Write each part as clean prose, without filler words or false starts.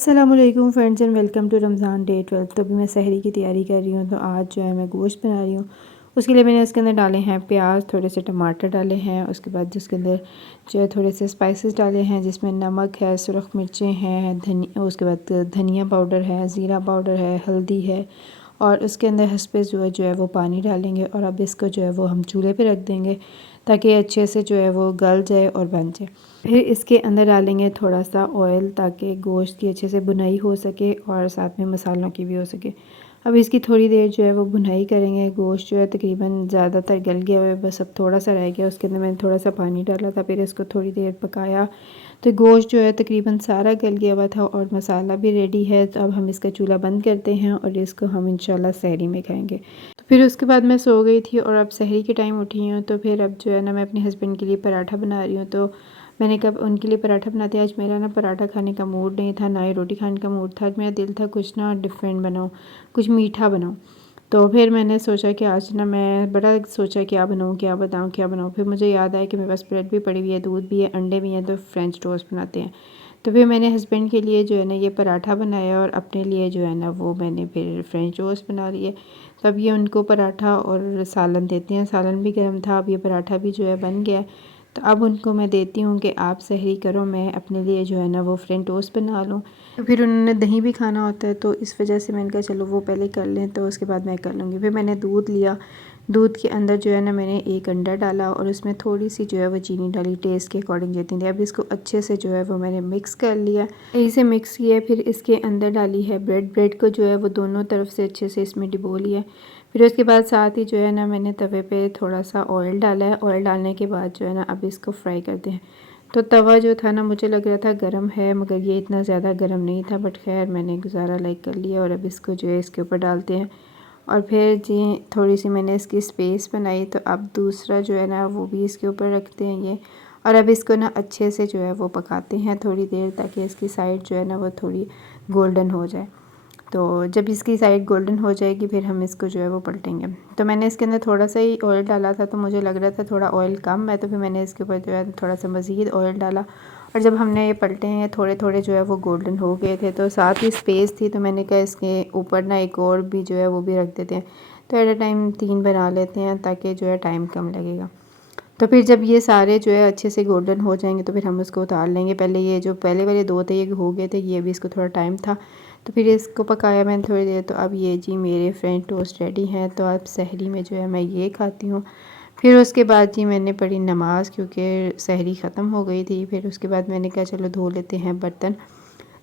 अस्सलामुअलैकुम friends and welcome to Ramzan day 12। तो अभी मैं सहरी की तैयारी कर रही हूँ। तो आज जो है मैं गोश्त बना रही हूँ। उसके लिए मैंने उसके अंदर डाले हैं प्याज, थोड़े से टमाटर डाले हैं। उसके बाद जिसके अंदर जो है थोड़े से स्पाइसेस डाले हैं, जिसमें नमक है, सुरख मिर्चें हैं, उसके बाद धनिया पाउडर है, ज़ीरा पाउडर है, हल्दी है। और उसके अंदर हस्बे जो है वो पानी डालेंगे और अब इसको जो है वो हम चूल्हे पे रख देंगे ताकि अच्छे से जो है वो गल जाए और बन जाए। फिर इसके अंदर डालेंगे थोड़ा सा ऑयल ताकि गोश्त की अच्छे से भुनाई हो सके और साथ में मसालों की भी हो सके। अब इसकी थोड़ी देर जो है वो भुनाई करेंगे। गोश्त जो है तकरीबन ज़्यादातर गल गया हुआ है, बस अब थोड़ा सा रह गया। उसके अंदर मैंने थोड़ा सा पानी डाला था, फिर इसको थोड़ी देर पकाया तो गोश्त जो है तकरीबन सारा गल गया हुआ था और मसाला भी रेडी है। तो अब हम इसका चूल्हा बंद करते हैं और इसको हम इंशाल्लाह सहरी में खाएंगे। तो फिर उसके बाद मैं सो गई थी और अब सहरी के टाइम उठी हूँ। तो फिर अब जो है ना मैं अपने हस्बैंड के लिए पराठा बना रही हूँ। तो मैंने कब उनके लिए पराठा बनाते, आज मेरा ना पराठा खाने का मूड नहीं था, ना ही रोटी खाने का मूड था। आज मेरा दिल था कुछ ना डिफरेंट बनाऊँ, कुछ मीठा बनाऊँ। तो फिर मैंने सोचा कि आज ना मैं बड़ा सोचा क्या बनाऊँ, क्या बताऊँ, क्या बनाऊँ। फिर मुझे याद आया कि मेरे पास ब्रेड भी पड़ी हुई है, दूध भी है, अंडे भी हैं, तो फ्रेंच टोस्ट बनाते हैं। तो फिर मैंने हस्बैंड के लिए जो है ना ये पराठा बनाया और अपने लिए जो है ना वो मैंने फिर फ्रेंच टोस्ट बना लिए। तब ये उनको पराठा और सालन देते हैं। सालन भी गर्म था, अब ये पराठा भी जो है बन गया। तो अब उनको मैं देती हूँ कि आप सहरी करो, मैं अपने लिए जो है ना वो फ्रेंच टोस्ट बना लूँ। तो फिर उन्होंने दही भी खाना होता है, तो इस वजह से मैंने कहा चलो वो पहले कर लें तो उसके बाद मैं कर लूँगी। फिर मैंने दूध लिया, दूध के अंदर जो है ना मैंने एक अंडा डाला और उसमें थोड़ी सी जो है वो चीनी डाली, टेस्ट के अकॉर्डिंग जितनी थी। अब इसको अच्छे से जो है वो मैंने मिक्स कर लिया, इसे मिक्स किया। फिर इसके अंदर डाली है ब्रेड को जो है वो दोनों तरफ से अच्छे से इसमें डिबो लिया। फिर उसके बाद साथ ही जो है ना मैंने तवे पे थोड़ा सा ऑयल डाला है। ऑयल डालने के बाद जो है ना अब इसको फ्राई करते हैं। तो तवा जो था ना मुझे लग रहा था गर्म है, मगर ये इतना ज़्यादा गर्म नहीं था, बट खैर मैंने गुजारा लाइक कर लिया। और अब इसको जो है इसके ऊपर डालते हैं और फिर जी थोड़ी सी मैंने इसकी स्पेस बनाई, तो अब दूसरा जो है ना वो भी इसके ऊपर रखते हैं ये। और अब इसको ना अच्छे से जो है वो पकाते हैं थोड़ी देर, ताकि इसकी साइड जो है ना वो थोड़ी गोल्डन हो जाए। तो जब इसकी साइड गोल्डन हो जाएगी फिर हम इसको जो है वो पलटेंगे। तो मैंने इसके अंदर थोड़ा सा ही ऑयल डाला था, तो मुझे लग रहा था थोड़ा ऑयल कम है, तो फिर मैंने इसके ऊपर जो है थोड़ा सा मज़ीद ऑयल डाला। और जब हमने ये पलटे हैं थोड़े थोड़े जो है वो गोल्डन हो गए थे, तो साथ ही स्पेस थी, तो मैंने कहा इसके ऊपर ना एक और भी जो है वो भी रख देते हैं। तो एट अ टाइम 3 बना लेते हैं ताकि जो है टाइम कम लगेगा। तो फिर जब ये सारे जो है अच्छे से गोल्डन हो जाएंगे तो फिर हम उसको उतार लेंगे। पहले ये जो पहले वाले 2 थे ये हो गए थे, ये भी इसको थोड़ा टाइम था, तो फिर इसको पकाया मैंने थोड़ी देर। तो अब ये जी मेरे फ्रेंच टोस्ट रेडी हैं। तो अब सहरी में जो है मैं ये खाती हूँ। फिर उसके बाद जी मैंने पढ़ी नमाज़, क्योंकि सहरी ख़त्म हो गई थी। फिर उसके बाद मैंने कहा चलो धो लेते हैं बर्तन।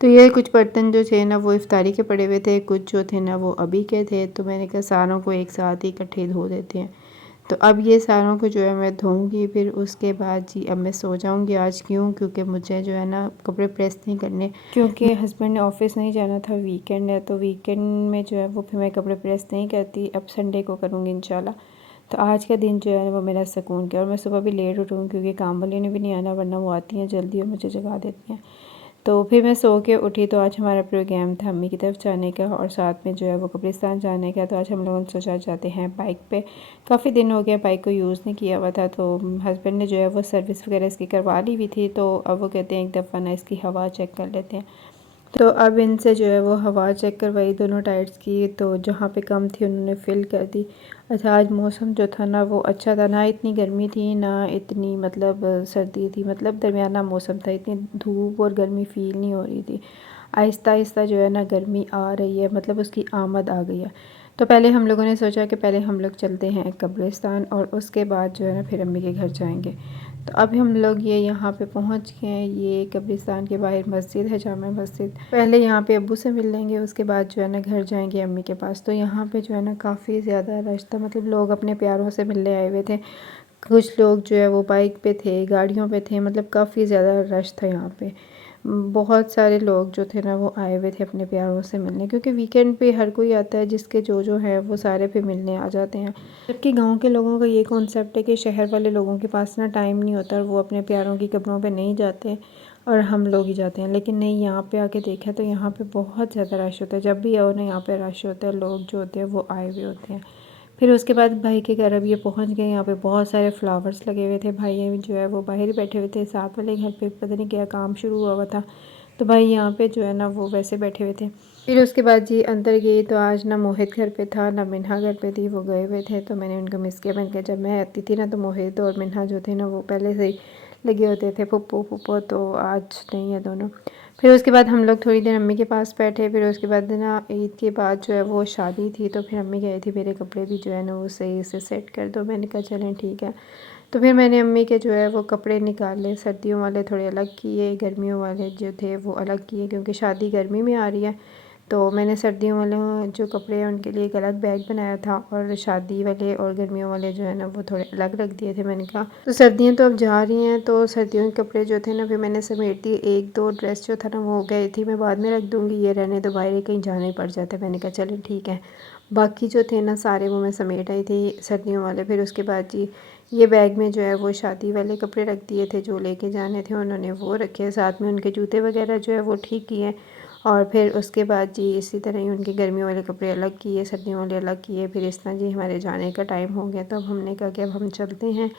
तो ये कुछ बर्तन जो थे ना वो इफ्तारी के पड़े हुए थे, कुछ जो थे ना वो अभी के थे। तो मैंने कहा सारों को एक साथ ही इकट्ठे धो देते हैं। तो अब ये सारों को जो है मैं धोऊंगी। फिर उसके बाद जी अब मैं सो जाऊंगी आज। क्यों? क्योंकि मुझे जो है ना कपड़े प्रेस नहीं करने, क्योंकि हस्बैंड ने ऑफिस नहीं जाना था, वीकेंड है। तो वीकेंड में जो है वो फिर मैं कपड़े प्रेस नहीं करती, अब संडे को करूँगी इंशाल्लाह। तो आज का दिन जो है वो मेरा सुकून का। और मैं सुबह भी लेट उठूँगी क्योंकि काम वाली ने भी नहीं आना, वरना वो आती हैं जल्दी और मुझे जगा देती हैं। तो फिर मैं सो के उठी। तो आज हमारा प्रोग्राम था अम्मी की तरफ जाने का और साथ में जो है वो कब्रिस्तान जाने का। तो आज हम लोगों ने सोचा जाते हैं बाइक पे। काफ़ी दिन हो गया बाइक को यूज़ नहीं किया हुआ था, तो हस्बैंड ने जो है वो सर्विस वगैरह इसकी करवा ली हुई थी। तो अब वो कहते हैं एक दफ़ा ना इसकी हवा चेक कर लेते हैं। तो अब इनसे जो है वो हवा चेक करवाई दोनों टायर्स की। तो जहाँ पे कम थी उन्होंने फ़िल कर दी। अच्छा, आज मौसम जो था ना वो अच्छा था, ना इतनी गर्मी थी ना इतनी मतलब सर्दी थी, मतलब दरमियाना मौसम था। इतनी धूप और गर्मी फ़ील नहीं हो रही थी। आहिस्ता आहिस्ता जो है ना गर्मी आ रही है, मतलब उसकी आमद आ गई है। तो पहले हम लोगों ने सोचा कि पहले हम लोग चलते हैं कब्रिस्तान और उसके बाद जो है ना फिर अम्मी के घर जाएंगे। तो अभी हम लोग ये यहाँ पे पहुँच गए हैं। ये कब्रिस्तान के बाहर मस्जिद है, जामा मस्जिद। पहले यहाँ पे अब्बू से मिल लेंगे, उसके बाद जो है ना घर जाएंगे अम्मी के पास। तो यहाँ पे जो है ना काफ़ी ज़्यादा रश था, मतलब लोग अपने प्यारों से मिलने आए हुए थे। कुछ लोग जो है वो बाइक पे थे, गाड़ियों पे थे, मतलब काफ़ी ज़्यादा रश था यहाँ पे। बहुत सारे लोग जो थे ना वो आए हुए थे अपने प्यारों से मिलने, क्योंकि वीकेंड पे हर कोई आता है, जिसके जो है वो सारे पे मिलने आ जाते हैं। जबकि गांव के लोगों का ये कॉन्सेप्ट है कि शहर वाले लोगों के पास ना टाइम नहीं होता और वो अपने प्यारों की कब्रों पे नहीं जाते और हम लोग ही जाते हैं। लेकिन नहीं, यहाँ पे आके देखा तो यहाँ पे बहुत ज़्यादा रश होता है। जब भी आओ ना यहाँ पे रश होता है, लोग जो होते हैं वो आए हुए होते हैं। फिर उसके बाद भाई के घर अब ये पहुँच गए। यहाँ पे बहुत सारे फ्लावर्स लगे हुए थे। भाई जो है वो बाहर ही बैठे हुए थे। साथ वाले घर पे पता नहीं क्या काम शुरू हुआ हुआ था, तो भाई यहाँ पे जो है ना वो वैसे बैठे हुए थे। फिर उसके बाद जी अंदर गई तो आज ना मोहित घर पे था ना मिन्हा घर पे थी, वो गए हुए थे तो मैंने उनको मिस किया। मैंने कहा जब मैं आती थी ना तो मोहित और मिन्हा जो थे ना वो पहले से ही लगे होते थे पुप्पो पुप्पो, तो आज नहीं है दोनों। फिर उसके बाद हम लोग थोड़ी देर अम्मी के पास बैठे। फिर उसके बाद ना ईद के बाद जो है वो शादी थी, तो फिर अम्मी गई थी मेरे कपड़े भी जो है ना वो सही से सेट कर दो। मैंने कहा चलें ठीक है। तो फिर मैंने अम्मी के जो है वो कपड़े निकाले, सर्दियों वाले थोड़े अलग किए, गर्मियों वाले जो थे वो अलग किए, क्योंकि शादी गर्मी में आ रही है। तो मैंने सर्दियों वाले जो कपड़े हैं उनके लिए एक अलग बैग बनाया था, और शादी वाले और गर्मियों वाले जो है ना वो थोड़े अलग रख दिए थे। मैंने कहा तो सर्दियाँ तो अब जा रही हैं, तो सर्दियों के कपड़े जो थे ना फिर मैंने समेट दिए। एक दो ड्रेस जो था ना वो गई थी मैं बाद में रख दूँगी, ये रहने दो, बाहर कहीं जाना ही पड़ जाता है। मैंने कहा चलो ठीक है। बाकी जो थे ना सारे वो मैं समेट आई थी सर्दियों वाले। फिर उसके बाद जी ये बैग में जो है वो शादी वाले कपड़े रख दिए थे, जो लेके जाने थे उन्होंने वो रखे, साथ में उनके जूते वगैरह जो है वो ठीक किए। और फिर उसके बाद जी इसी तरह ही उनके गर्मियों वाले कपड़े अलग किए, सर्दियों वाले अलग किए। फिर इस तरह जी हमारे जाने का टाइम हो गया, तो अब हमने कहा कि अब हम चलते हैं,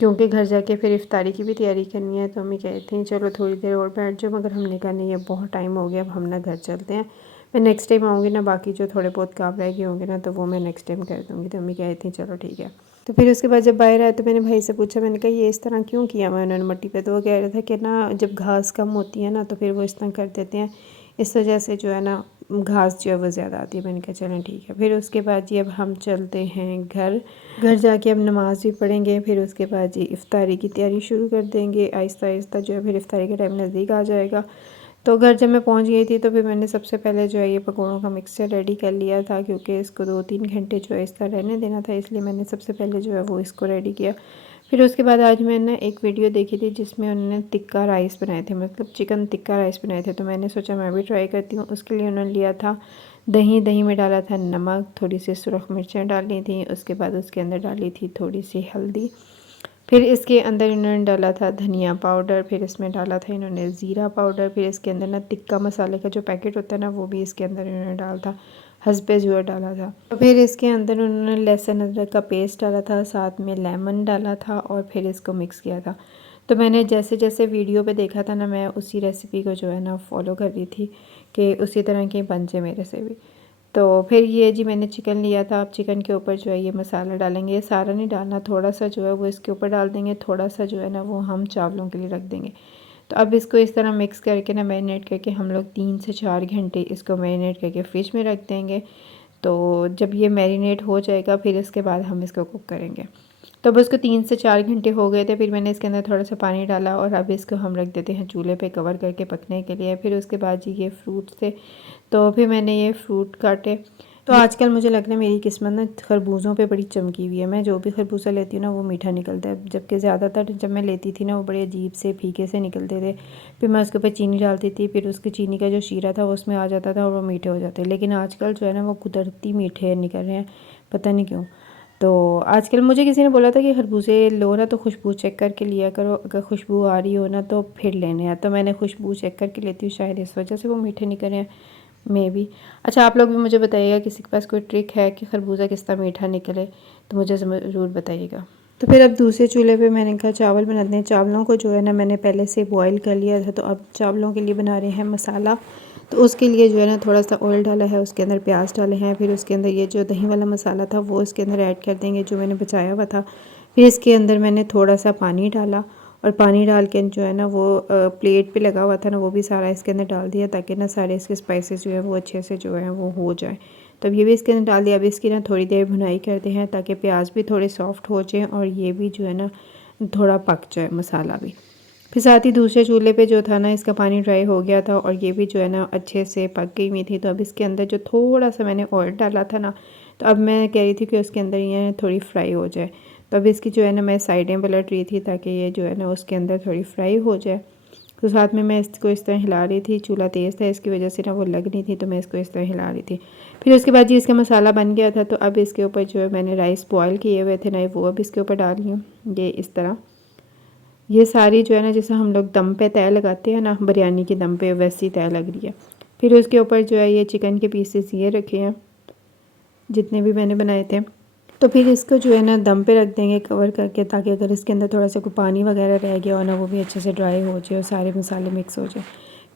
क्योंकि घर जाके फिर इफ्तारी की भी तैयारी करनी है। तो हमें कहते हैं चलो थोड़ी देर और बैठ जाओ, मगर हमने कहा नहीं, ये बहुत टाइम हो गया, अब हम ना घर चलते हैं। मैं नेक्स्ट टाइम आऊँगी ना, बाकी जो थोड़े बहुत काम रह गए होंगे ना तो वो मैं नेक्स्ट टाइम कर दूँगी। तो मम्मी कहती थी चलो ठीक है। तो फिर उसके बाद जब बाहर आए तो मैंने भाई से पूछा, मैंने कहा ये इस तरह क्यों किया हुआ उन्होंने मट्टी पे? तो वो कह रहा था कि ना जब घास कम होती है ना तो फिर वो इस तरह कर देते हैं, इस वजह से जो है ना घास जो है वो ज़्यादा आती है। मैंने कहा चलें ठीक है। फिर उसके बाद जी अब हम चलते हैं घर। घर जाके अब नमाज़ भी पढ़ेंगे, फिर उसके बाद जी इफ्तारी की तैयारी शुरू कर देंगे आहिस्ता आहिस्ता जो है। फिर इफ्तारी का टाइम नज़दीक आ जाएगा। तो घर जब मैं पहुंच गई थी तो फिर मैंने सबसे पहले जो है ये पकौड़ों का मिक्सचर रेडी कर लिया था, क्योंकि इसको 2-3 घंटे जो है इस तरह रहने देना था, इसलिए मैंने सबसे पहले जो है वो इसको रेडी किया। फिर उसके बाद आज मैंने एक वीडियो देखी थी जिसमें उन्होंने टिक्का राइस बनाए थे, मतलब चिकन टिक्का राइस बनाए थे। तो मैंने सोचा मैं भी ट्राई करती हूँ। उसके लिए उन्होंने लिया था दही, दही में डाला था नमक, थोड़ी सी सुरख मिर्चें डाली थी, उसके बाद उसके अंदर डाली थी थोड़ी सी हल्दी, फिर इसके अंदर इन्होंने डाला था धनिया पाउडर, फिर इसमें डाला था इन्होंने ज़ीरा पाउडर, फिर इसके अंदर ना टिक्का मसाले का जो पैकेट होता है ना वो भी इसके अंदर इन्होंने डाला था, हसबे ज़रूर डाला था। और फिर इसके अंदर उन्होंने लहसुन अदरक का पेस्ट डाला था, साथ में लेमन डाला था, और फिर इसको मिक्स किया था। तो मैंने जैसे जैसे वीडियो पे देखा था ना मैं उसी रेसिपी को जो है ना फॉलो कर रही थी कि उसी तरह के बन जाए मेरे से भी। तो फिर ये जी मैंने चिकन लिया था। अब चिकन के ऊपर जो है ये मसाला डालेंगे, ये सारा नहीं डालना, थोड़ा सा जो है वो इसके ऊपर डाल देंगे, थोड़ा सा जो है ना वो हम चावलों के लिए रख देंगे। तो अब इसको इस तरह मिक्स करके ना मैरिनेट करके हम लोग 3 से 4 घंटे इसको मैरिनेट करके फ्रिज में रख देंगे। तो जब ये मैरिनेट हो जाएगा फिर इसके बाद हम इसको कुक करेंगे। तो अब उसको 3 से 4 घंटे हो गए थे, फिर मैंने इसके अंदर थोड़ा सा पानी डाला और अब इसको हम रख देते हैं चूल्हे पे कवर करके पकने के लिए। फिर उसके बाद जी ये फ्रूट थे, तो फिर मैंने ये फ्रूट काटे। तो आजकल मुझे लग रहा है मेरी किस्मत ना खरबूजों पे बड़ी चमकी हुई है। मैं जो भी खरबूजा लेती हूँ ना वो मीठा निकलता है, जबकि ज़्यादातर जब मैं लेती थी ना वो बड़े अजीब से फीके से निकलते थे। फिर मैं उसके ऊपर चीनी डालती थी, फिर उसकी चीनी का जो शीरा था वो उसमें आ जाता था और वो मीठे हो जाते। लेकिन आजकल जो है ना वो कुदरती मीठे निकल रहे हैं, पता नहीं क्यों। तो आजकल मुझे किसी ने बोला था कि खरबूजे लो ना तो खुशबू चेक करके लिया करो, अगर खुशबू आ रही हो ना तो फिर लेने हैं। तो मैंने खुशबू चेक करके लेती हूँ, शायद इस वजह से वो मीठे निकल रहे हैं, मे बी। अच्छा आप लोग भी मुझे बताइएगा किसी के पास कोई ट्रिक है कि खरबूजा किस तरह मीठा निकले, तो मुझे ज़रूर बताइएगा। तो फिर अब दूसरे चूल्हे पे मैंने कहा चावल बनाते हैं। चावलों को जो है ना मैंने पहले से बॉईल कर लिया था, तो अब चावलों के लिए बना रहे हैं मसाला। तो उसके लिए जो है ना थोड़ा सा ऑयल डाला है, उसके अंदर प्याज डाले हैं, फिर उसके अंदर ये जो दही वाला मसाला था वो इसके अंदर ऐड कर देंगे जो मैंने बचाया हुआ था। फिर इसके अंदर मैंने थोड़ा सा पानी डाला, और पानी डाल के जो है ना वो प्लेट पे लगा हुआ था ना वो भी सारा इसके अंदर डाल दिया, ताकि ना सारे इसके स्पाइसेस जो है वो अच्छे से जो है वो हो जाए। तब ये भी इसके अंदर डाल दिया। अब इसकी ना थोड़ी देर भुनाई करते हैं ताकि प्याज भी थोड़े सॉफ्ट हो जाए और ये भी जो है ना थोड़ा पक जाए मसाला भी। फिर साथ ही दूसरे चूल्हे पे जो था ना इसका पानी ड्राई हो गया था और ये भी जो है ना अच्छे से पक गई हुई थी। तो अब इसके अंदर जो थोड़ा सा मैंने ऑयल डाला था ना, तो अब मैं कह रही थी कि उसके अंदर ये थोड़ी फ्राई हो जाए। तो अब इसकी जो है ना मैं साइडें पलट रही थी ताकि ये जो है ना उसके अंदर थोड़ी फ्राई हो जाए। तो साथ में मैं इसको इस तरह हिला रही थी, चूल्हा तेज़ था इसकी वजह से ना वो लग नहीं थी, तो मैं इसको इस तरह हिला रही थी। फिर उसके बाद जी इसका मसाला बन गया था, तो अब इसके ऊपर जो है मैंने राइस बॉयल किए हुए थे ना वो अब इसके ऊपर डाल रही हूँ। ये इस तरह ये सारी जो है ना जैसे हम लोग दम पे तय लगाते हैं ना बिरयानी के दम पे, वैसी तय लग रही है। फिर उसके ऊपर जो है ये चिकन के पीसेस ये रखे हैं जितने भी मैंने बनाए थे। तो फिर इसको जो है ना दम पे रख देंगे कवर करके, ताकि अगर इसके अंदर थोड़ा सा कोई पानी वगैरह रह गया हो ना वो भी अच्छे से ड्राई हो जाए और सारे मसाले मिक्स हो जाए।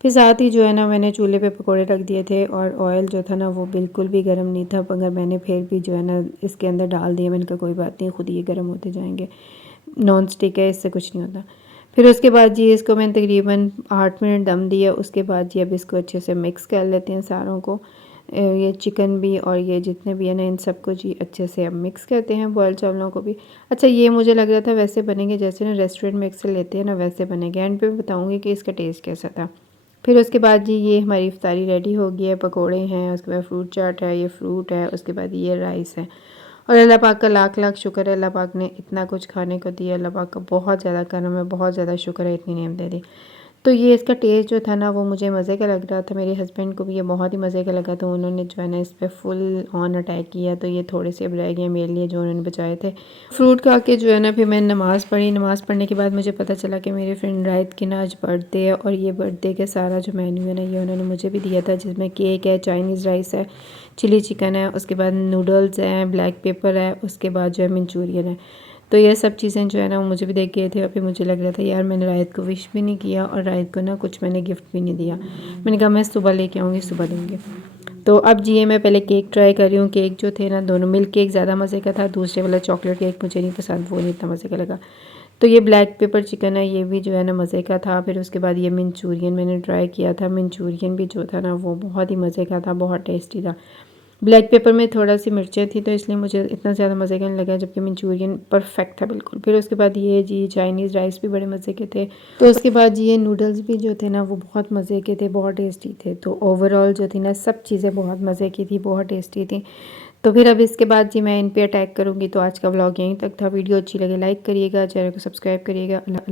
फिर साथ ही जो है ना मैंने चूल्हे पे पकोड़े रख दिए थे और ऑयल जो था ना वो बिल्कुल भी गर्म नहीं था, मगर मैंने फिर भी जो है ना इसके अंदर डाल दिया। मैंने कहा कोई बात नहीं, ख़ुद ये गर्म होते जाएंगे, नॉन स्टिक है, इससे कुछ नहीं होता। फिर उसके बाद जी इसको मैंने तकरीबन 8 मिनट दम दिया। उसके बाद जी अब इसको अच्छे से मिक्स कर लेते हैं सारों को, ये चिकन भी और ये जितने भी है ना इन सबको जी अच्छे से अब मिक्स करते हैं, बॉयल चावलों को भी। अच्छा ये मुझे लग रहा था वैसे बनेंगे जैसे ना रेस्टोरेंट में अक्सर लेते हैं ना, वैसे बनेंगे। एंड पे बताऊँगी कि इसका टेस्ट कैसा था। फिर उसके बाद जी ये हमारी इफ्तारी रेडी हो गई है। पकोड़े हैं, उसके बाद फ्रूट चाट है, ये फ्रूट है, उसके बाद ये राइस है। और अल्लाह पाक का लाख लाख शुक्र है, अल्लाह पाक ने इतना कुछ खाने को दिया। अल्लाह पाक का बहुत ज़्यादा करम है, बहुत ज़्यादा शुक्र है इतनी नेमतें दी। तो ये इसका टेस्ट जो था ना वो मुझे मज़े का लग रहा था, मेरे हस्बैंड को भी ये बहुत ही मज़े का लगा, तो उन्होंने जो है ना इस पर फुल ऑन अटैक किया। तो ये थोड़े से अब रह गए मेरे लिए जो उन्होंने बचाए थे। फ्रूट खा के जो है ना फिर मैंने नमाज़ पढ़ी। नमाज़ पढ़ने के बाद मुझे पता चला कि मेरे फ्रेंड रायत की ना आज बर्थडे है, और ये बर्थडे का सारा जो मेन्यू है ना ये उन्होंने मुझे भी दिया था, जिसमें केक है, चाइनीज़ राइस है, चिली चिकन है, उसके बाद नूडल्स हैं, ब्लैक पेपर है, उसके बाद जो है मंचूरियन है। तो ये सब चीज़ें जो है ना वो मुझे भी देख गए थे। और फिर मुझे लग रहा था यार मैंने रायत को विश भी नहीं किया और रायत को ना कुछ मैंने गिफ्ट भी नहीं दिया। मैंने कहा मैं सुबह लेके आऊँगी, सुबह दूँगी। तो अब जी ये मैं पहले केक ट्राई कर रही हूँ। केक जो थे ना दोनों, मिल्क केक ज़्यादा मज़े का था, दूसरे वाला चॉकलेट केक मुझे नहीं पसंद, वो नहीं इतना मज़े का लगा। तो ये ब्लैक पेपर चिकन है, ये भी जो है ना मज़े का था। फिर उसके बाद ये मंचूरियन मैंने ट्राई किया था। मंचूरियन भी जो था ना वो बहुत ही मज़े का था, बहुत टेस्टी था। ब्लैक पेपर में थोड़ा सी मिर्चें थी तो इसलिए मुझे इतना ज़्यादा मज़े का नहीं लगा, जबकि मंचूरियन परफेक्ट था बिल्कुल। फिर उसके बाद ये जी चाइनीज़ राइस भी बड़े मज़े के थे। तो उसके बाद जी ये नूडल्स भी जो थे ना वो बहुत मज़े के थे, बहुत टेस्टी थे। तो ओवरऑल जो थी ना सब चीज़ें बहुत मज़े की थी, बहुत टेस्टी थी। तो फिर अब इसके बाद जी मैं इन पे अटैक करूँगी। तो आज का व्लॉग यहीं तक था। वीडियो अच्छी लगे लाइक करिएगा, चैनल को सब्सक्राइब करिएगा। अल्लाह